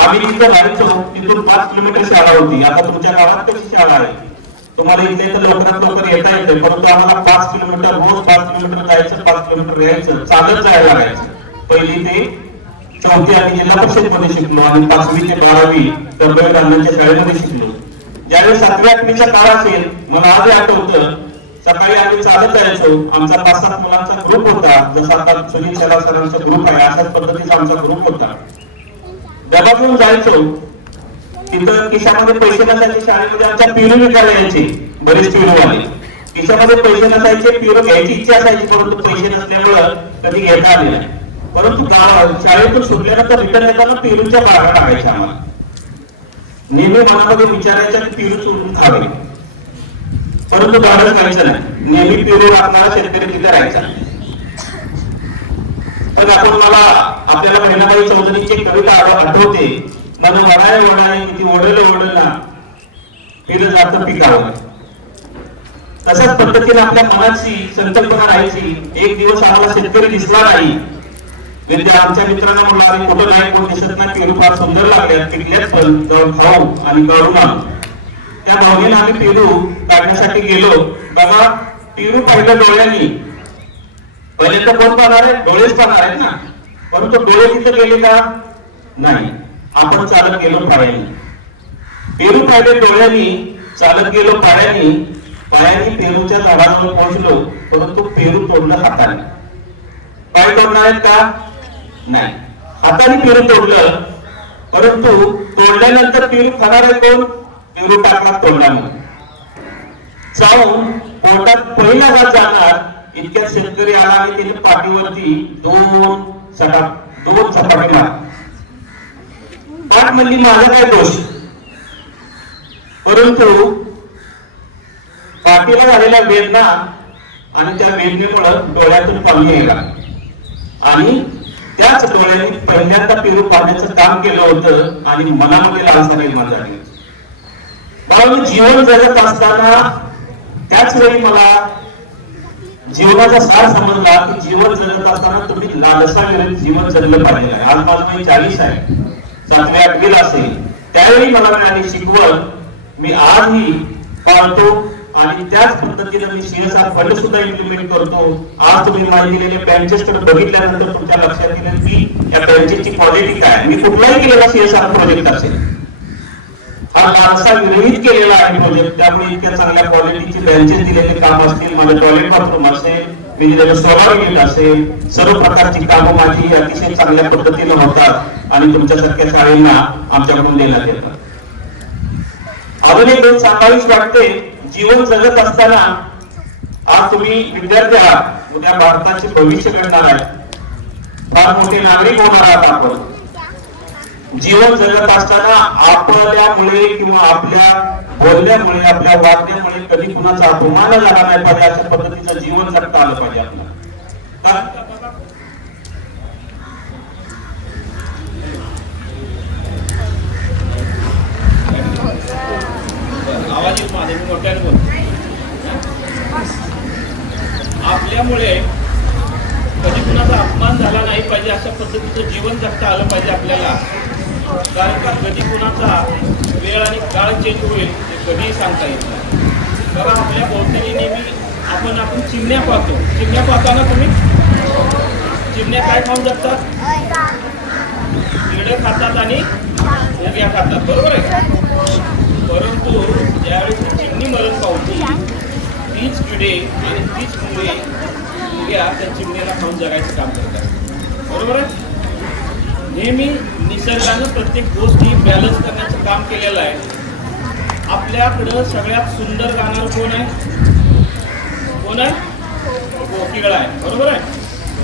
आम्ही जिथं राहायचो. तिथून पाच किलोमीटर शाळा होती. आता तुमच्या गावात कशी शाळा आहे. तुम्हाला इथे तर लवकरात लवकर येता येतं परंतु आम्हाला पाच किलोमीटर रोज पाच किलोमीटर जायचं पाच किलोमीटर यायचं चालत जायला लागायचं. पहिली ते चौथी आणि जिल्हा परिषदमध्ये शिकलो आणि पाचवी ते बारावी तरबेळ अण्णांच्या शाळेमध्ये शिकलो. ज्यावेळेस सातवी आठवीचा काळ असेल मला आजही आठवतं सकाळी आम्ही चालत जायचो. आमचा पाच सात मुलांचा ग्रुप होता. जसा आता सुनील सरांचा ग्रुप आहे अशाच पद्धतीचा आमचा ग्रुप होता. डबा घेऊन जायचो. तिथं खिशामध्ये पैसे नसायचे शाळेमध्ये आमच्या पिरू विकायला यायचे बरेच पिरूवाले खिशामध्ये पैसे नसायचे पिरू घ्यायची इच्छा असायची परंतु पैसे नसल्यामुळं कधी घेता आले नाही. परंतु गावात शाळेतून सुटल्यानंतर रिटर्न येताना पिरूच्या बागा टाकायच्या आम्हाला. नेहमी मनामध्ये विचारायच्या की पिरू चुरून खावे परंतु धाडस करायचं नाही. नेहमी पिरू राखणारा शेतकरी तिथे राहायचा. तर आपण मला आपल्याला महिनाबाई चौधरीची कविता आठवते. मन वडाय वडाय किती ओढल ओढला पेर जात पिकावर. तशाच पद्धतीने आपल्या मनाची संकल्पना राहायची एक दिवस आम्हाला शेतकरी दिसला नाही. म्हणजे आमच्या मित्रांना म्हणला अरे कुठं नाही कोण दिसत नाही पेरू फार सुंदर लागल्या पिकल्यात खाऊ आणि गळू आणू त्या भावनेला आम्ही पेरू काढण्यासाठी गेलो. बघा पेरू पाहिलं डोळ्यांनी. पहिले तर कोण पाहणार आहे डोळेच पाहणार आहेत ना. परंतु डोळे तिथं गेले का? नाही. आपण चालत गेलो पायाने पेरू पाहिले डोळ्यांनी चालत गेलो पायाने पायाने पेरूच्या झाडाजवळ पोहोचलो परंतु पेरू तोडलं हाताने. पाय तोडणार आहेत का? नाही. हाताने पेरू तोडलं परंतु तोडल्यानंतर पेरू खाणार आहे कोण? पेरू टाकणार तोडल्यामुळे जाऊन पोटात पहिला हात जाणार इतक्यात शेतकरी आला आणि त्याने पाठीवरती दोन सटा दोन चपाटी पाठ म्हणली माझा काय दोष? परंतु पाठीला झालेल्या वेदना आणि त्या वेदनेमुळं डोळ्यातून पाणी यायला आणि त्याच डोळ्याने पहिल्यांदा पेरू पाण्याचं काम केलं होतं आणि मनामध्ये लालसा निर्माण झाली. म्हणून जीवन जगत असताना त्याच वेळी मला जीवनाचा सार समजला की जीवन जगत असताना तुम्ही लालसा विरहित जीवन जगलं पाहिजे. आज माझं चाळीस आहे. सातव्या आठवीला असेल. त्यावेळी मला मिळाली शिकवण मी आजही पाळतो आणि त्याच पद्धतीने मी सीएसआर फंड सुद्धा इम्प्लिमेंट करतो. आज तुम्ही माहिती दिलेले बँचेस कडे बघितल्यानंतर तुमच्या लक्षात येईल की या बँचेसची क्वालिटी काय मी कुठलाही केलेला सीएसआर प्रोजेक्ट असेल. हा विरहित केलेला आहे प्रोजेक्ट त्यामुळे इतक्या चांगल्या क्वालिटीचे बेंचेस दिलेले काम असतील माझं टॉयलेट बाथरूम असेल मी दिलेलं सोलार असेल सर्व प्रकारची कामं माझी अतिशय चांगल्या पद्धतीने होतात आणि तुमच्यासारख्या शाळेंना आमच्याकडून देण्यात येतात. अजून एक दोन सांगावीच वाटते जीवन जगत असताना आज तुम्ही विद्यार्थी आहात उद्या भारताचे भविष्य घडणार आहे. फार मोठे नागरिक होणार आहात आपण. जीवन जगत असताना आपल्यामुळे किंवा आपल्या बोलण्यामुळे आपल्या वागण्यामुळे कधी कुणाचा अपमान झाला नाही पाहिजे अशा पद्धतीचं जीवन जगता आलं पाहिजे आपल्याला आपल्यामुळे कधी कुणाचा अपमान झाला नाही पाहिजे अशा पद्धतीचं जीवन जगता आलं पाहिजे आपल्याला. कारण का कधी कुणाचा वेळ आणि काळ चेंज होईल ते कधीही सांगता येत नाही. कारण आपल्या भोवताली नेहमी आपण आपण चिमण्या पाहतो. चिमण्या पाहताना तुम्ही? चिमण्या काय खाऊन शकतात किडे खातात आणि उग्या खातात. बरोबर आहे परंतु ज्यावेळेस ती चिमणी मरण पावती तीच किडे आणि तीच मुळे मुग्या त्या चिमणीला खाऊन जगायचं काम करतात. बरोबर आहे? नेहमी निसर्गानं प्रत्येक गोष्टी बॅलन्स करण्याचं काम केलेलं आहे. आपल्याकडं सगळ्यात सुंदर गाणार कोण आहे? कोण आहे? कोकिळा आहे. बरोबर आहे?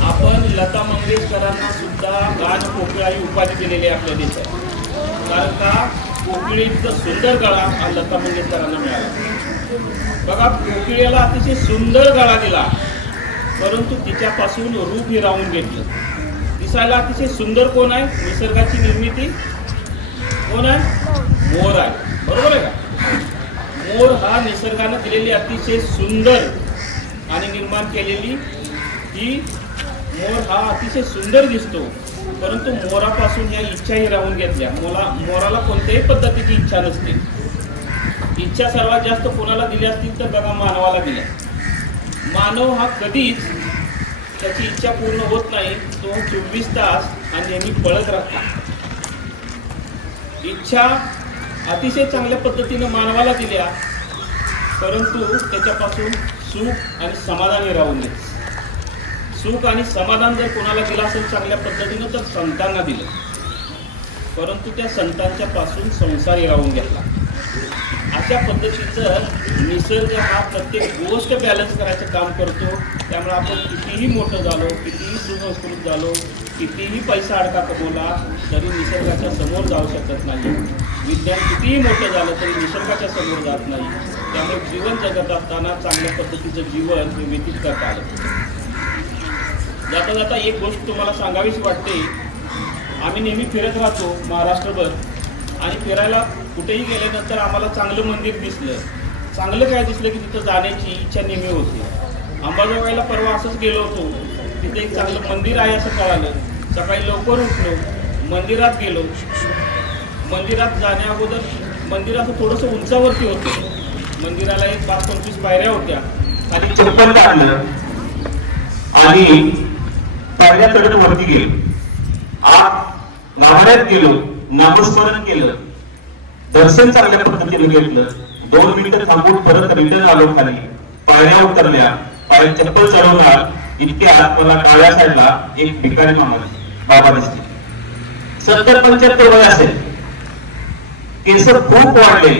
आपण लता मंगेशकरांना सुद्धा गान कोकिळा ही उपाधी दिलेली आहे आपल्या देशात. कारण का? कोकिळीचं सुंदर गळा हा लता मंगेशकरांना मिळाला. बघा कोकिळेला अतिशय सुंदर गळा दिला. परंतु तिच्यापासून रूप हिरावून घेतलं. दिसायला अतिशय सुंदर कोण आहे? निसर्गाची निर्मिती कोण आहे? मोर आहे. बरोबर आहे का? मोर हा निसर्गानं दिलेली अतिशय सुंदर आणि निर्माण केलेली ही मोर हा अतिशय सुंदर दिसतो. परंतु मोरापासून ह्या इच्छाही राहून घेतल्या. मोला मोराला कोणत्याही पद्धतीची इच्छा नसते. इच्छा सर्वात जास्त कोणाला दिली असतील तर बघा मानवाला दिल्या. मानव हा कधीच त्याची इच्छा पूर्ण होत नाही तो चोवीस तास आणि नेहमी पळत राहतो. इच्छा अतिशय चांगल्या पद्धतीनं मानवाला दिल्या परंतु त्याच्यापासून सुख आणि समाधानी राहून दे सुख आणि समाधान जर कोणाला दिलं असेल चांगल्या पद्धतीनं तर संतांना दिलं. परंतु त्या संतांच्या पासून संसारी राहून घेतला. अशा पद्धतीचं निसर्ग हा प्रत्येक गोष्ट बॅलन्स करायचं काम करतो. त्यामुळे आपण कितीही मोठं झालो कितीही सुसंस्कृत झालो कितीही पैसा अडका कमवला तरी निसर्गाच्या समोर जाऊ शकत नाही. विज्ञान कितीही मोठं झालं तरी निसर्गाच्या समोर जात नाही. त्यामुळे जीवन जगत असताना चांगल्या पद्धतीचं जीवन हे व्यतीत करता आलं. जाता जाता एक गोष्ट तुम्हाला सांगावीच वाटते. आम्ही नेहमी फिरत राहतो महाराष्ट्रभर. आणि फिरायला कुठेही गेल्यानंतर आम्हाला चांगलं मंदिर दिसलं. चांगलं काय दिसलं की तिथं जाण्याची इच्छा नेहमी होती. अंबाजोगाईला परवा असंच गेलो होतो. तिथे एक चांगलं मंदिर आहे असं कळालं. सकाळी लवकर उठलो. मंदिरात गेलो. मंदिरात जाण्या अगोदर मंदिराचं थोडंसं उंचावरती होतं. मंदिराला एक पाच पंचवीस पायऱ्या होत्या. आणि चप्पल आणलं? आणि पायऱ्या चढत वरती गेलो. आत गाभाऱ्यात गेलो. नामस्मरण केलं. दर्शन चांगल्या पद्धतीने घेतलं. दोन मिनिटं थांबून परत रिटर्न आलो खाली. पायऱ्या उतरल्या. पाय चप्पल चढवणार आत मला डाव्या साईडला एक भिकारी मामा. बाबा दिसते सत्तर पंच्याहत्तर वय असेल. केस खूप वाढले.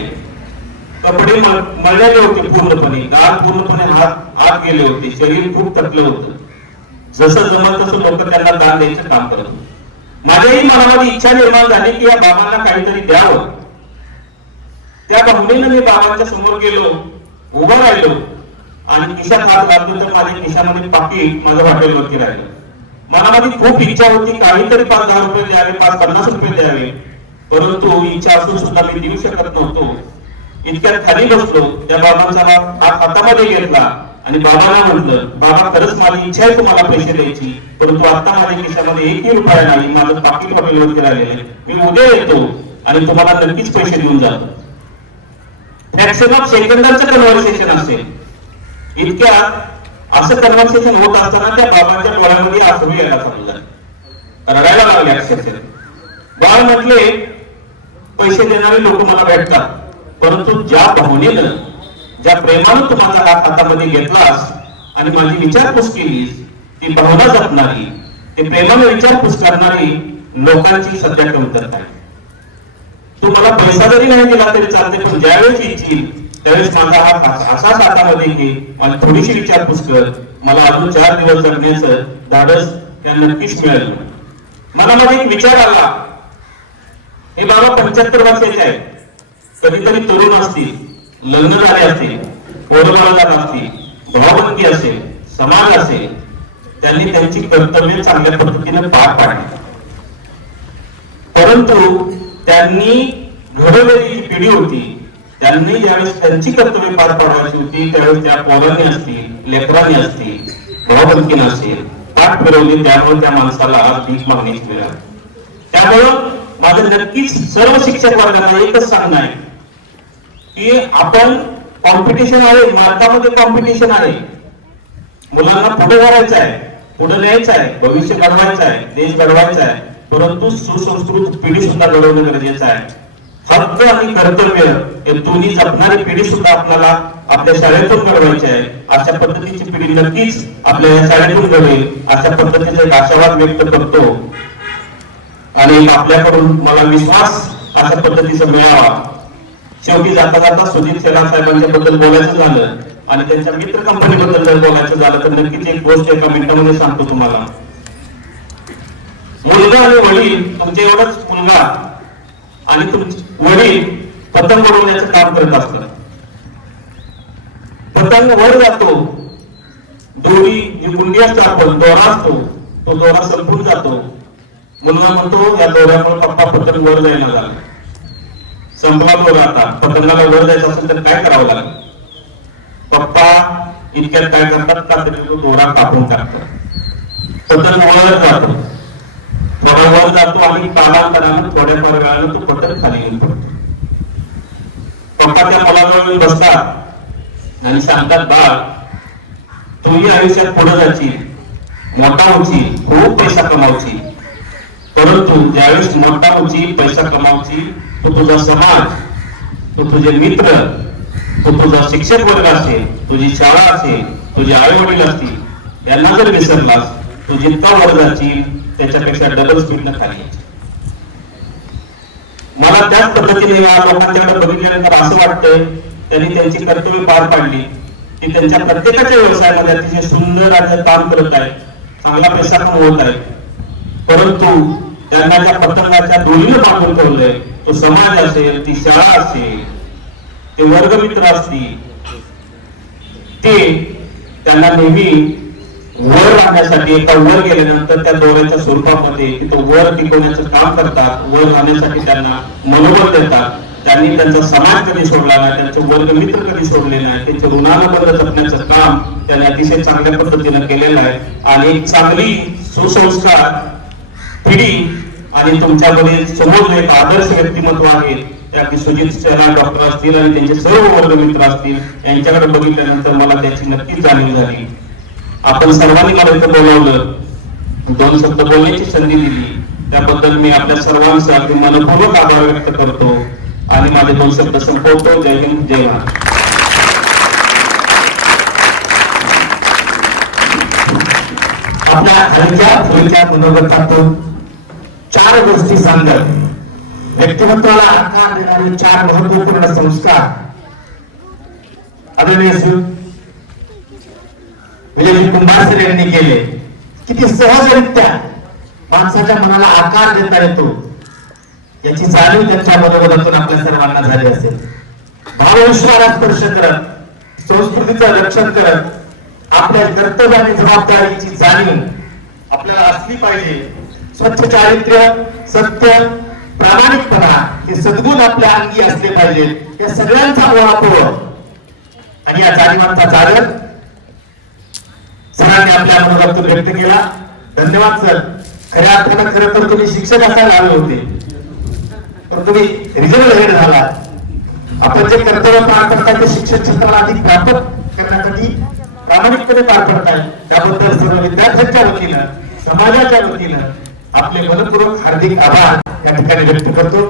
कपडे मळलेले होते पूर्णपणे. गाल पूर्णपणे हात आत गेले होते. शरीर खूप थकलं होतं. जसं जमत तसं लोक त्यांना दान द्यायचं काम करत होते. माझ्याही मनामध्ये इच्छा निर्माण झाली की या बाबांना काहीतरी द्यावं. त्या भावनेनं मी बाबांच्या समोर गेलो उभं राहिलो आणि खिशात हात घालतो तर माझ्या खिशामध्ये पाकिट माझं हॉटेलवरती राहिलं. मनामध्ये खूप इच्छा होती काहीतरी पाच दहा रुपये द्यावे पाच पन्नास रुपये द्यावे. परंतु इच्छा असून सुद्धा मी देऊ शकत नव्हतो. इतक्यात खाली बसलो त्या बाबांचा हात हातामध्ये घेतला. आणि बाबांना म्हटलं बाबा खरंच मला इच्छा आहे तुम्हाला पैसे द्यायची परंतु आता माझ्या खिशामध्ये एकही रुपया नाही माझं पाकिट हॉटेलवरती राहिलेलं मी उद्या येतो आणि तुम्हाला नक्कीच पैसे देऊन जातो. मॅक्सिमम सेकंदाचं कन्व्हर्सेशन असेल. इतक्या असं कन्व्हर्सेशन होत असताना त्या बाबांच्या डोळ्यामध्ये आसरू यायला समजा रडायला लागले अक्षरशः. बाळ म्हटले पैसे देणारे लोक मला भेटतात परंतु ज्या भावनेनं ज्या प्रेमानं तू माझा हात हातामध्ये घेतलास आणि माझी विचारपूस केलीस ती भावना जपणारी ते प्रेमानं विचारपूस करणारी लोकांची सध्या कमतरता आहे. तू मला पैसा जरी नाही दिला तरी चालते पण ज्यावेळेस येतील त्यावेळेस माझा हात असा- असाच हातामध्ये घे मला थोडीशी विचारपूस कर मला अजून चार दिवस जगण्याचं धाडस त्या नक्कीच मिळेल. मला माझा एक विचार आला. हे बाबा पंच्याहत्तर वर्षाचे आहेत. कधीतरी तरुण असतील. लग्न झाले असतील पोरगाला असतील भावबंदी असेल समाज असेल त्यांनी त्यांची कर्तव्य चांगल्या पद्धतीने पार पाडली. परंतु त्यांनी घडवलेली पिढी होती त्यांनी ज्यावेळेस त्यांची कर्तव्य पार पाडवायची होती त्यावेळेस त्या पोरांनी असतील लेकरांनी असतील भावबंदीने असेल पाठ फिरवली त्यामुळे त्या माणसाला भीक मागण्याची वेळ त्यामुळं माझं नक्कीच सर्व शिक्षक वर्गाला एकच सांगणं आहे की आपण कॉम्पिटिशन आहे भारतामध्ये कॉम्पिटिशन आहे. मुलांना पुढे करायचं आहे पुढे न्यायचं आहे भविष्य घडवायचं आहे देश घडवायचा आहे. परंतु सुसंस्कृत पिढी सुद्धा घडवणं गरजेचं आहे. हक्क आणि कर्तव्य हे दोन्ही जपणारी पिढी सुद्धा आपल्याला आपल्या शाळेतून घडवायची आहे. अशा पद्धतीची पिढी नक्कीच आपल्या या शाळेतून घडेल. अशा पद्धतीचा एक आशावाद व्यक्त करतो. आणि आपल्याकडून मला विश्वास अशा पद्धतीचा मिळावा. शेवटी जाता जाता सुजित शेलार साहेबांच्या बद्दल बोलायचं झालं आणि त्यांच्या मित्र कंपनी बद्दल जर बोलायचं झालं तर नक्कीच एक गोष्ट एका मिनिटामध्ये सांगतो तुम्हाला. मुलगा आणि वडील तुमचे एवढंच मुलगा आणि तुमचे वडील पतंग उडवण्याचं काम करत असतात. पतंग वर जातो दोरी जी गुंडी असतो आपण दोरा असतो तो दोरा संपून जातो. मुलगा म्हणतो या दोऱ्यामुळे पप्पा पतंग वर जायला झाला संपला दोरा आता पतंगाला वर जायचं असेल तर काय करावं लागेल? पप्पा इतक्यात काय करतात? का तरी दोरा कापून टाकतात पतंग वर जातो. थोडा वर जातो आणि कालांतरानं थोड्याफार वेळानं तो पतंग खाली येऊन पडतो. पप्पा त्या मुलाजवळ बसतात आणि सांगतात बाळ तुम्ही आयुष्यात पुढे जायची मोठा होची खूप पैसा कमावची परंतु ज्यावेळेस मोठा होची पैसा कमावची तो तुझा समाज तो तुझे मित्र तो तुझा शिक्षक वर्ग असेल तुझी शाळा असेल तुझे आई वडील असतील यांना जर विसरलास तू जितका वर जाशील त्याच्यापेक्षा डबल स्पीडनं खाली मला त्याच पद्धतीने या लोकांच्याकडे बघितल्यानंतर असं वाटतंय त्यांनी त्यांची कर्तव्य पार पाडली की त्यांच्या प्रत्येकाच्या व्यवसायामध्ये अतिशय सुंदर आणि काम करत आहे चांगला पैसा कमवत आहे परंतु त्यांना ज्या पतंगाच्या दोन्ही बांधून ठेवलंय तो समाज असेल ती शाळा असेल ते वर्गमित्र असतील ते त्यांना नेहमी वर राहण्यासाठी एका वर गेल्यानंतर त्या दोऱ्याच्या स्वरूपामध्ये तिथं वर टिकवण्याचं काम करतात वर राहण्यासाठी त्यांना मनोबल देतात. त्यांनी त्यांचा समाज कधी सोडला नाही त्यांचे वर्ग मित्र कधी सोडले नाही त्यांचे ऋणानं जपण्याचं काम त्यांनी अतिशय चांगल्या पद्धतीनं केलेलं आहे. आणि चांगली सुसंस्कार पिढी आणि तुमच्यामध्ये समोर जे एक आदर्श व्यक्तिमत्व आहे त्यातील सुजित सेना डॉक्टर असतील आणि त्यांचे सर्व वर्ग मित्र असतील यांच्याकडे बघितल्यानंतर मला त्याची नक्कीच जाणीव झाली. आपण सर्वांनी मला इथं बोलावलं. दोन शब्द बोलण्याची संधी दिली. त्याबद्दल मी आपल्या सर्वांचे अगदी मनपूर्वक आभार व्यक्त करतो. आणि माझे दोन शब्द संपवतो. जय हिंद जय महाराज आपल्या हलक्या फुलक्या मनोगतातून चार गोष्टी सांगत व्यक्तिमत्वाला आकार देणारे चार महत्त्वपूर्ण संस्कार. आदरणीय श्री कुंभारसर यांनी केले. किती सहजरित्या माणसाच्या मनाला आकार देता येतो याची जाणीव त्यांच्या मनोगतातून आपल्या सर्वांना झाली असेल. भावविश्वाला स्पर्श करत संस्कृतीचं रक्षण करत आपल्या कर्तव्य आणि जबाबदारीची जाणीव आपल्याला असली पाहिजे. स्वच्छ चारित्र्य सत्य प्रामाणिकपणा हे सद्गुण आपल्या अंगी असले पाहिजेत या सगळ्यांचा उहापोह आणि या जाणीवांचा जागर सरांनी आपल्या अनुभवातून व्यक्त केला. धन्यवाद सर. खऱ्या अर्थानं खरं तर तुम्ही शिक्षक असायला आले होते. पण तुम्ही रिजनल हेड झाला. आपण जे कर्तव्य पार करताय ते शिक्षण क्षेत्राला अधिक व्यापक करण्यासाठी प्रामाणिकपणे पार पडताय. त्याबद्दल सर्व विद्यार्थ्यांच्या वतीनं समाजाच्या वतीनं आपले मनपूर्वक हार्दिक आभार या ठिकाणी व्यक्त करतो.